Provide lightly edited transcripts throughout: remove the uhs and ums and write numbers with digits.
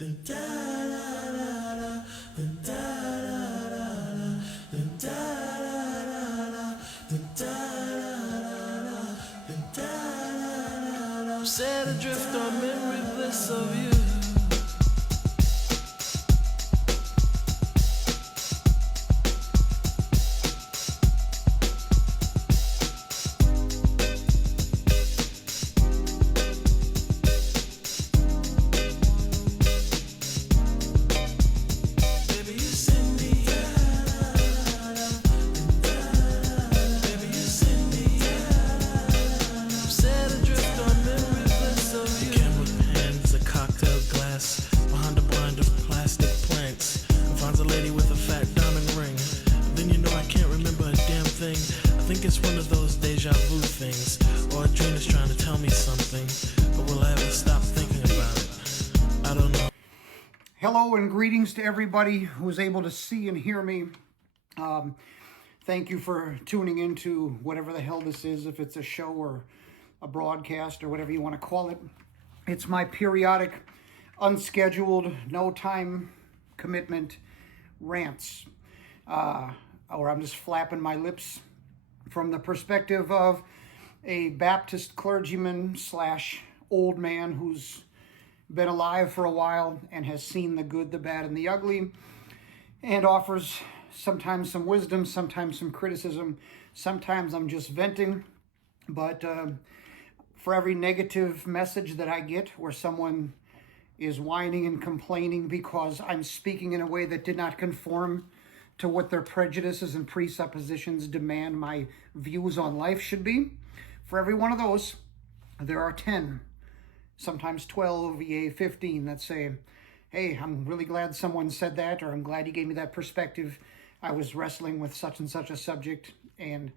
Set adrift on memory bliss of you. I think it's one of those deja vu things, or a dream is trying to tell me something, but will I ever stop thinking about it? I don't know. Hello and greetings to everybody who's able to see and hear me. Thank you for tuning into whatever the hell this is, if it's a show or a broadcast or whatever you want to call it. It's my periodic, unscheduled, no time commitment rants, or I'm just flapping my lips from the perspective of a Baptist clergyman slash old man who's been alive for a while and has seen the good, the bad, and the ugly, and offers sometimes some wisdom, sometimes some criticism. Sometimes I'm just venting, but for every negative message that I get where someone is whining and complaining because I'm speaking in a way that did not conform to what their prejudices and presuppositions demand my views on life should be, for every one of those, there are 10, sometimes 12, yea, 15 that say, hey, I'm really glad someone said that, or I'm glad you gave me that perspective. I was wrestling with such and such a subject, and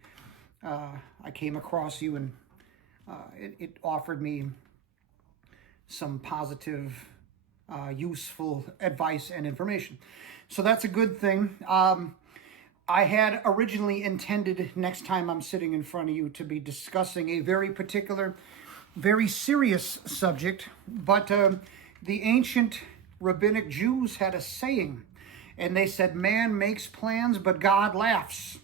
I came across you, and it offered me some positive, useful advice and information. So that's a good thing. I had originally intended, next time I'm sitting in front of you, to be discussing a very particular, very serious subject, but the ancient rabbinic Jews had a saying, and they said, man makes plans, but God laughs.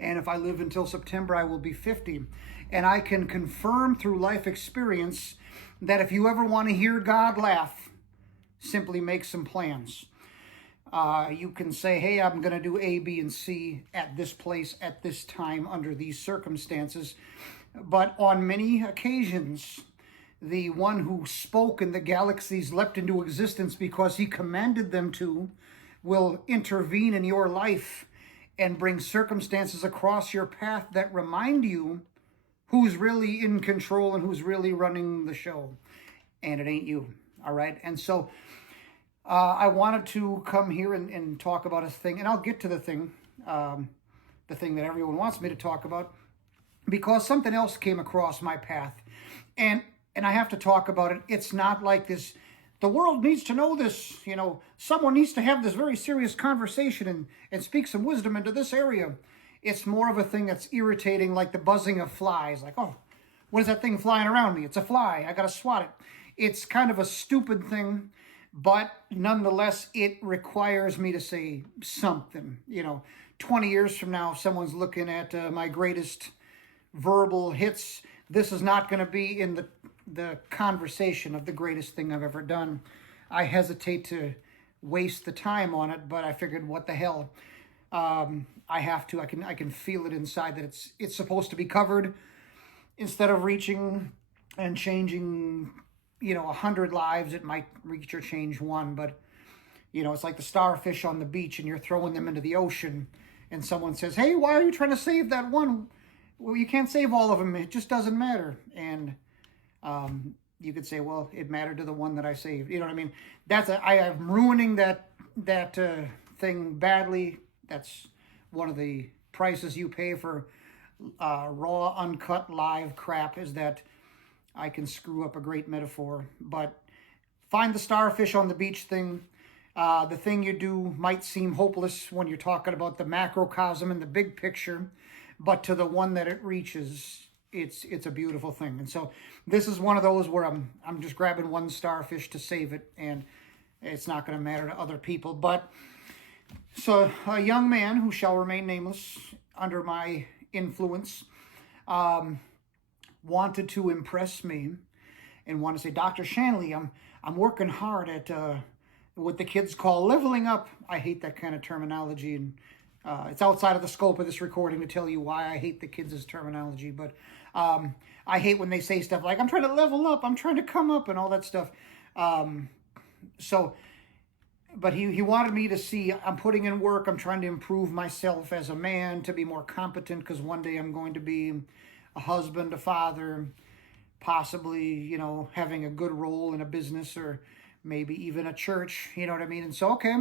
And if I live until September, I will be 50. And I can confirm through life experience that if you ever want to hear God laugh, simply make some plans. You can say, hey, I'm going to do A, B, and C at this place, at this time, under these circumstances. But on many occasions, the one who spoke and the galaxies leapt into existence because he commanded them to will intervene in your life and bring circumstances across your path that remind you who's really in control and who's really running the show. And it ain't you, all right? And so I wanted to come here and talk about a thing, and I'll get to the thing that everyone wants me to talk about, because something else came across my path, and I have to talk about it. It's not like this, the world needs to know this, someone needs to have this very serious conversation and speak some wisdom into this area. It's more of a thing that's irritating, like the buzzing of flies, like, oh, what is that thing flying around me? It's a fly, I gotta swat it. It's kind of a stupid thing, but nonetheless, it requires me to say something. 20 years from now, if someone's looking at my greatest verbal hits, this is not going to be in the conversation of the greatest thing I've ever done. I hesitate to waste the time on it, but I figured, what the hell? I have to. I can feel it inside that it's supposed to be covered, instead of reaching and changing 100 lives. It might reach or change one, but it's like the starfish on the beach, and you're throwing them into the ocean, and someone says, hey, why are you trying to save that one? Well, you can't save all of them. It just doesn't matter. And you could say, well, it mattered to the one that I saved. You know what I mean? I am ruining that thing badly. That's one of the prices you pay for raw, uncut, live crap, is that I can screw up a great metaphor. But find the starfish on the beach thing. The thing you do might seem hopeless when you're talking about the macrocosm and the big picture, but to the one that it reaches, it's a beautiful thing. And so this is one of those where I'm just grabbing one starfish to save it, and it's not going to matter to other people. But so a young man who shall remain nameless under my influence wanted to impress me and wanted to say, Dr. Shanley, I'm working hard at what the kids call leveling up. I hate that kind of terminology, and it's outside of the scope of this recording to tell you why I hate the kids' terminology. But I hate when they say stuff like, I'm trying to level up, I'm trying to come up, and all that stuff. But he wanted me to see I'm putting in work. I'm trying to improve myself as a man to be more competent, because one day I'm going to be a husband, a father, possibly, you know, having a good role in a business or maybe even a church, you know what I mean? And so, okay.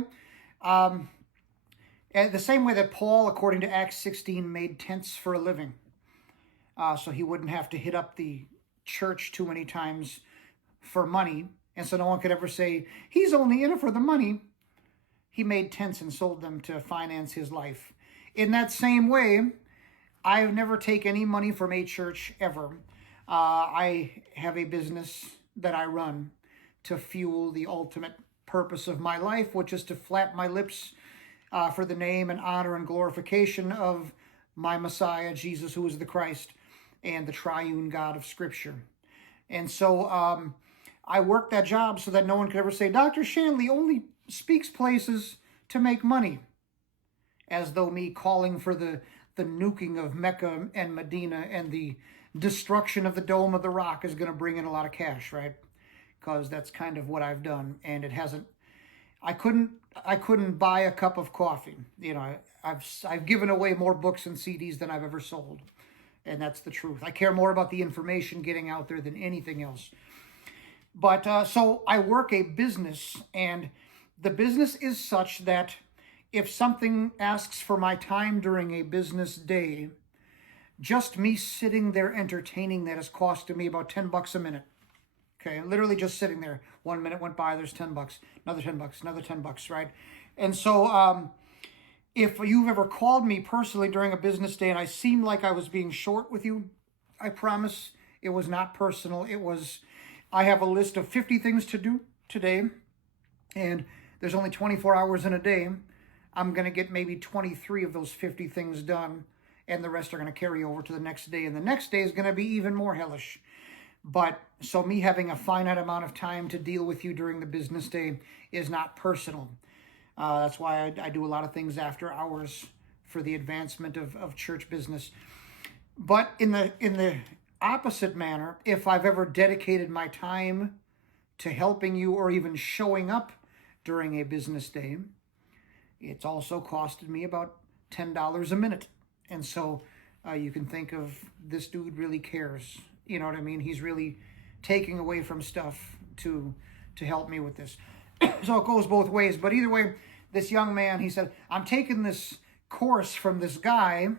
The same way that Paul, according to Acts 16, made tents for a living, so he wouldn't have to hit up the church too many times for money. And so no one could ever say, he's only in it for the money. He made tents and sold them to finance his life. In that same way, I've never taken any money from a church ever. I have a business that I run to fuel the ultimate purpose of my life, which is to flap my lips for the name and honor and glorification of my Messiah, Jesus, who is the Christ, and the triune God of Scripture. And so I work that job so that no one could ever say, Dr. Shanley only speaks places to make money, as though me calling for the nuking of Mecca and Medina and the destruction of the Dome of the Rock is going to bring in a lot of cash, right? Because that's kind of what I've done, and it hasn't. I couldn't buy a cup of coffee. You know, I've given away more books and CDs than I've ever sold, and that's the truth. I care more about the information getting out there than anything else. But so I work a business, and the business is such that if something asks for my time during a business day, just me sitting there entertaining that has costed me about $10 a minute. Okay, literally just sitting there. 1 minute went by, there's $10, another $10, another $10, right? And so if you've ever called me personally during a business day and I seemed like I was being short with you, I promise it was not personal. It was, I have a list of 50 things to do today, and there's only 24 hours in a day. I'm going to get maybe 23 of those 50 things done, and the rest are going to carry over to the next day, and the next day is going to be even more hellish. But so me having a finite amount of time to deal with you during the business day is not personal. That's why I do a lot of things after hours for the advancement of church business. But in the opposite manner, if I've ever dedicated my time to helping you or even showing up during a business day, it's also costed me about $10 a minute. And so you can think of, this dude really cares. You know what I mean? He's really taking away from stuff to help me with this. So it goes both ways. But either way, this young man, he said, I'm taking this course from this guy.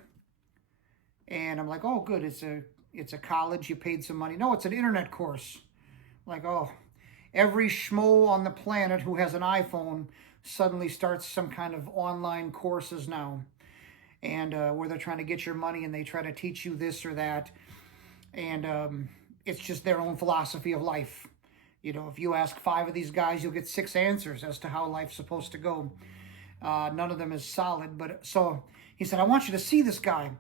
And I'm like, oh, good. It's a college. You paid some money. No, it's an internet course. I'm like, oh, every schmo on the planet who has an iPhone suddenly starts some kind of online courses now. And where they're trying to get your money and they try to teach you this or that. And it's just their own philosophy of life. You know, if you ask 5 of these guys, you'll get 6 answers as to how life's supposed to go. None of them is solid. But so he said, I want you to see this guy.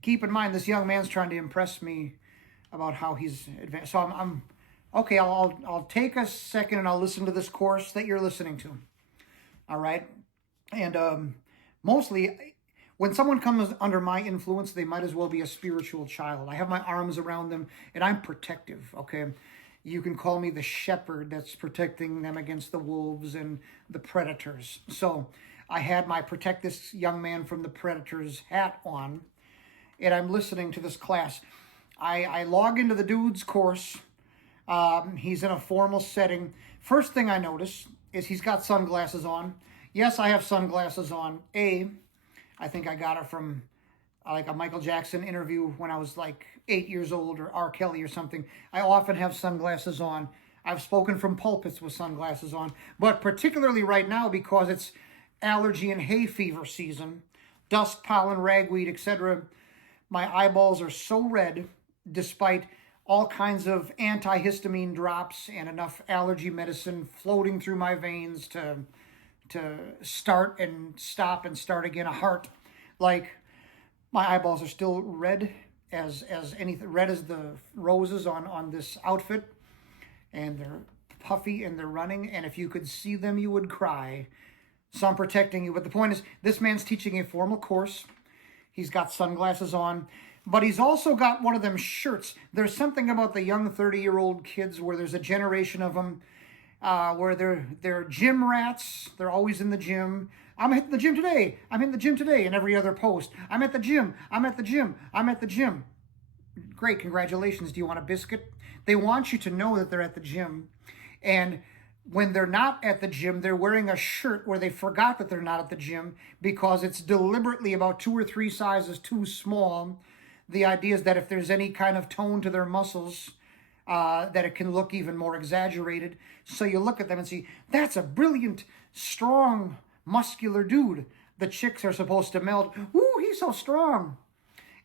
Keep in mind, this young man's trying to impress me about how he's advanced. So I'm okay. I'll take a second and I'll listen to this course that you're listening to. All right. And mostly, when someone comes under my influence, they might as well be a spiritual child. I have my arms around them, and I'm protective, okay? You can call me the shepherd that's protecting them against the wolves and the predators. So I had my protect this young man from the predators hat on, and I'm listening to this class. I log into the dude's course. He's in a formal setting. First thing I notice is he's got sunglasses on. Yes, I have sunglasses on. I think I got it from like a Michael Jackson interview when I was like 8 years old, or R. Kelly or something. I often have sunglasses on. I've spoken from pulpits with sunglasses on, but particularly right now because it's allergy and hay fever season, dust, pollen, ragweed, etc. My eyeballs are so red despite all kinds of antihistamine drops and enough allergy medicine floating through my veins to start and stop and start again a heart. Like, my eyeballs are still red as anything, red as the roses on this outfit, and they're puffy and they're running, and if you could see them you would cry. So I'm protecting you. But the point is, this man's teaching a formal course. He's got sunglasses on, but he's also got one of them shirts. There's something about the young 30-year-old kids where there's a generation of them where they're gym rats. They're always in the gym. I'm hitting the gym today. I'm hitting the gym today. And every other post, I'm at the gym. I'm at the gym. I'm at the gym. Great, congratulations. Do you want a biscuit? They want you to know that they're at the gym. And when they're not at the gym, they're wearing a shirt where they forgot that they're not at the gym because it's deliberately about 2 or 3 sizes too small. The idea is that if there's any kind of tone to their muscles, that it can look even more exaggerated. So you look at them and see, that's a brilliant, strong, muscular dude. The chicks are supposed to melt, ooh, he's so strong.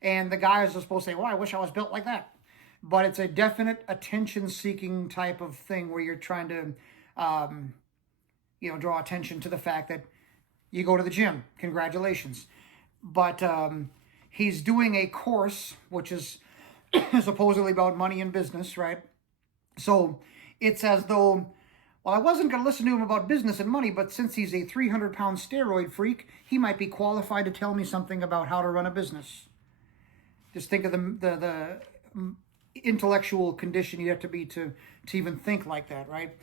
And the guys are supposed to say, well, I wish I was built like that. But it's a definite attention-seeking type of thing where you're trying to, draw attention to the fact that you go to the gym. Congratulations. But he's doing a course, which is supposedly about money and business, right? So it's as though, well, I wasn't going to listen to him about business and money, but since he's a 300-pound steroid freak, he might be qualified to tell me something about how to run a business. Just think of the intellectual condition you have to be to even think like that, right?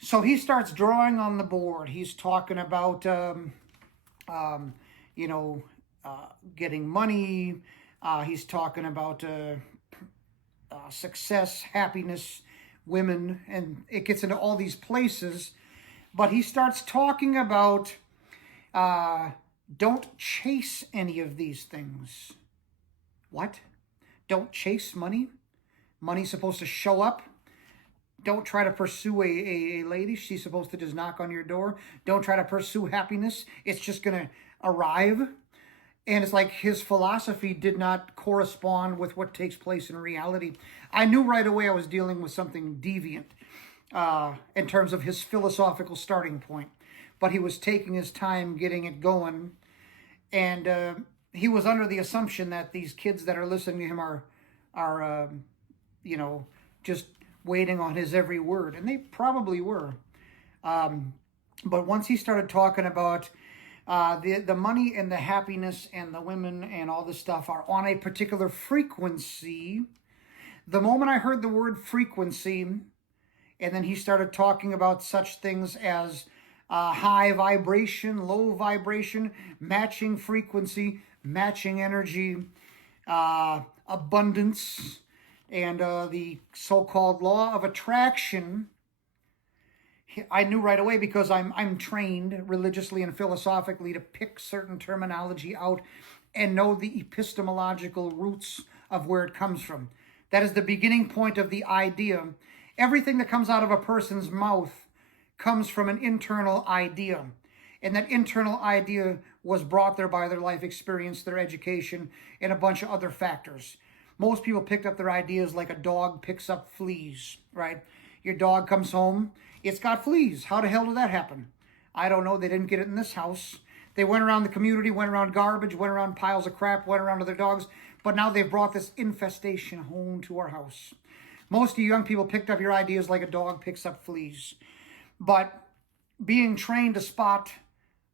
So he starts drawing on the board. He's talking about, getting money. He's talking about success, happiness, women, and it gets into all these places. But he starts talking about don't chase any of these things. What? Don't chase money? Money's supposed to show up? Don't try to pursue a lady. She's supposed to just knock on your door. Don't try to pursue happiness. It's just going to arrive. And it's like his philosophy did not correspond with what takes place in reality. I knew right away I was dealing with something deviant in terms of his philosophical starting point. But he was taking his time getting it going. And he was under the assumption that these kids that are listening to him are just waiting on his every word. And they probably were. But once he started talking about the money and the happiness and the women and all this stuff are on a particular frequency, the moment I heard the word frequency, and then he started talking about such things as high vibration, low vibration, matching frequency, matching energy, abundance, and the so-called law of attraction, I knew right away, because I'm trained religiously and philosophically to pick certain terminology out and know the epistemological roots of where it comes from. That is the beginning point of the idea. Everything that comes out of a person's mouth comes from an internal idea. And that internal idea was brought there by their life experience, their education, and a bunch of other factors. Most people picked up their ideas like a dog picks up fleas, right? Your dog comes home, it's got fleas. How the hell did that happen? I don't know. They didn't get it in this house. They went around the community, went around garbage, went around piles of crap, went around to their dogs, but now they've brought this infestation home to our house. Most of you young people picked up your ideas like a dog picks up fleas. But being trained to spot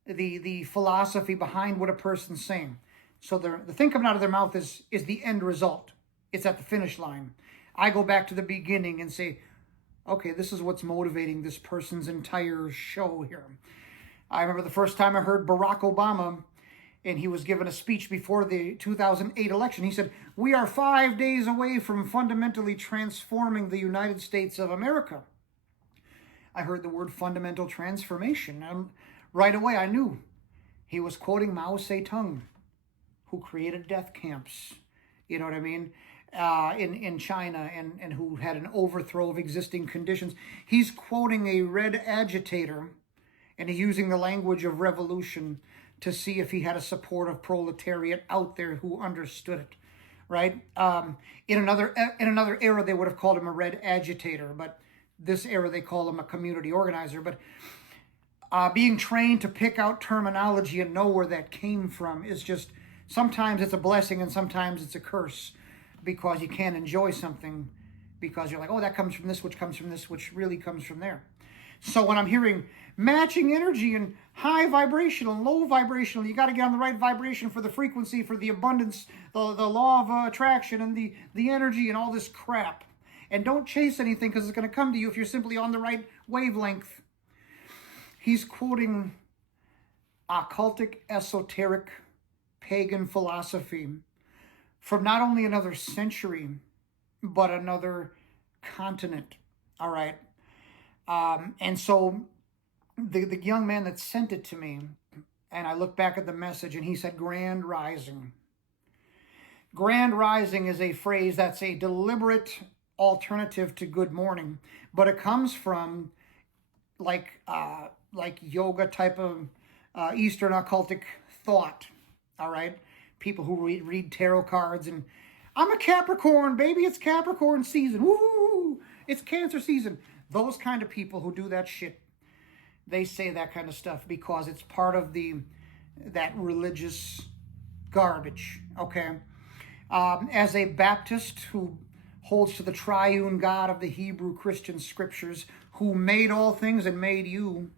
the philosophy behind what a person's saying. So the thing coming out of their mouth is the end result. It's at the finish line. I go back to the beginning and say, okay, this is what's motivating this person's entire show here. I remember the first time I heard Barack Obama, and he was given a speech before the 2008 election. He said, we are 5 days away from fundamentally transforming the United States of America. I heard the word fundamental transformation, and right away I knew he was quoting Mao Zedong, who created death camps, you know what I mean, in China, and who had an overthrow of existing conditions. He's quoting a red agitator, and he's using the language of revolution to see if he had a support of proletariat out there who understood it. right? In another era, they would have called him a red agitator, but this era they call him a community organizer. But being trained to pick out terminology and know where that came from is just, sometimes it's a blessing and sometimes it's a curse, because you can't enjoy something because you're like, oh, that comes from this, which comes from this, which really comes from there. So when I'm hearing matching energy and high vibrational and low vibrational, you got to get on the right vibration for the frequency, for the abundance, the law of attraction, and the energy and all this crap. And don't chase anything, because it's going to come to you if you're simply on the right wavelength. He's quoting occultic, esoteric, pagan philosophy from not only another century, but another continent. All right. And so the young man that sent it to me, and I look back at the message, and he said, Grand Rising. Grand Rising is a phrase that's a deliberate alternative to good morning, but it comes from like yoga type of Eastern occultic thought. All right. People who read tarot cards, and I'm a Capricorn, baby. It's Capricorn season. Woo! It's Cancer season. Those kind of people who do that shit, they say that kind of stuff because it's part of that religious garbage. Okay. As a Baptist who holds to the triune God of the Hebrew Christian scriptures, who made all things and made you,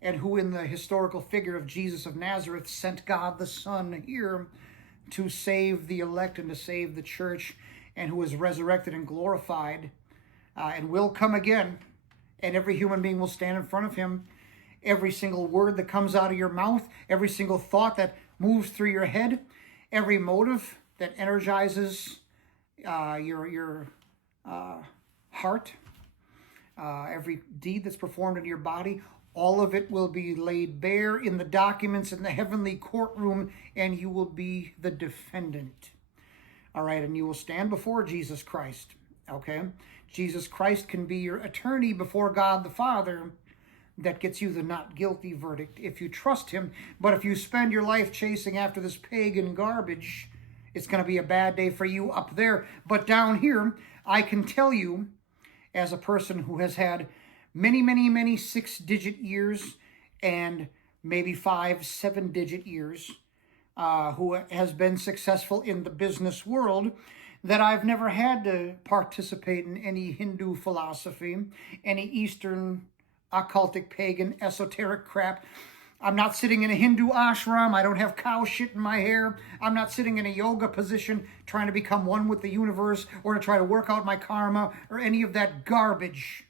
and who in the historical figure of Jesus of Nazareth sent God the Son here to save the elect and to save the church, and who is resurrected and glorified and will come again, and every human being will stand in front of him. Every single word that comes out of your mouth, every single thought that moves through your head, every motive that energizes your heart, every deed that's performed in your body, all of it will be laid bare in the documents in the heavenly courtroom, and you will be the defendant. All right, and you will stand before Jesus Christ. Okay, Jesus Christ can be your attorney before God the Father that gets you the not guilty verdict if you trust him. But if you spend your life chasing after this pagan garbage, it's going to be a bad day for you up there. But down here, I can tell you, as a person who has had many 6-digit years and maybe 5-7-digit years, who has been successful in the business world, that I've never had to participate in any Hindu philosophy, any Eastern occultic, pagan, esoteric crap. I'm not sitting in a Hindu ashram. I don't have cow shit in my hair. I'm not sitting in a yoga position trying to become one with the universe or to try to work out my karma or any of that garbage.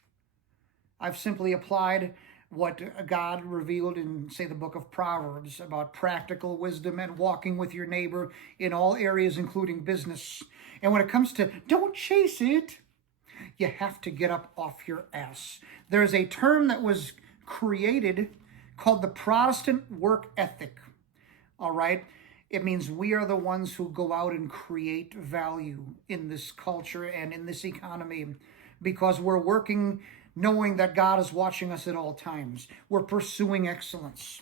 I've simply applied what God revealed in, say, the book of Proverbs about practical wisdom and walking with your neighbor in all areas, including business. And when it comes to don't chase it, you have to get up off your ass. There's a term that was created called the Protestant work ethic. All right? It means we are the ones who go out and create value in this culture and in this economy because we're working knowing that God is watching us at all times. We're pursuing excellence.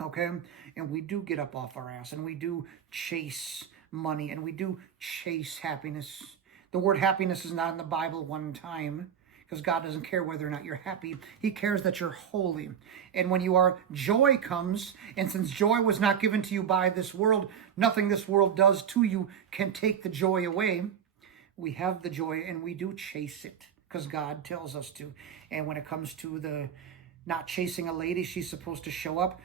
Okay? And we do get up off our ass, and we do chase money, and we do chase happiness. The word happiness is not in the Bible one time, because God doesn't care whether or not you're happy. He cares that you're holy. And when you are, joy comes, and since joy was not given to you by this world, nothing this world does to you can take the joy away. We have the joy, and we do chase it, because God tells us to. And when it comes to the not chasing a lady, she's supposed to show up.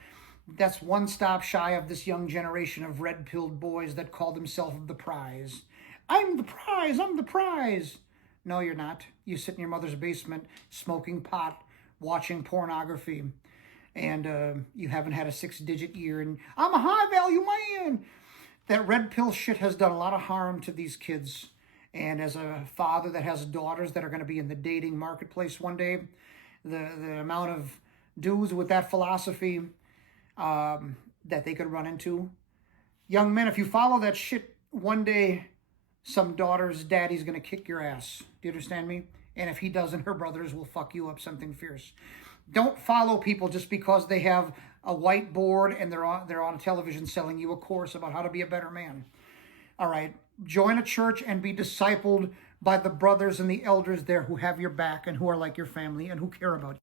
That's one stop shy of this young generation of red-pilled boys that call themselves the prize. I'm the prize, I'm the prize. No, you're not. You sit in your mother's basement smoking pot, watching pornography, and you haven't had a 6-digit year, and I'm a high-value man. That red pill shit has done a lot of harm to these kids. And as a father that has daughters that are going to be in the dating marketplace one day, the amount of dudes with that philosophy that they could run into. Young men, if you follow that shit, one day some daughter's daddy's going to kick your ass. Do you understand me? And if he doesn't, her brothers will fuck you up something fierce. Don't follow people just because they have a whiteboard and they're on television selling you a course about how to be a better man. All right. Join a church and be discipled by the brothers and the elders there who have your back and who are like your family and who care about you.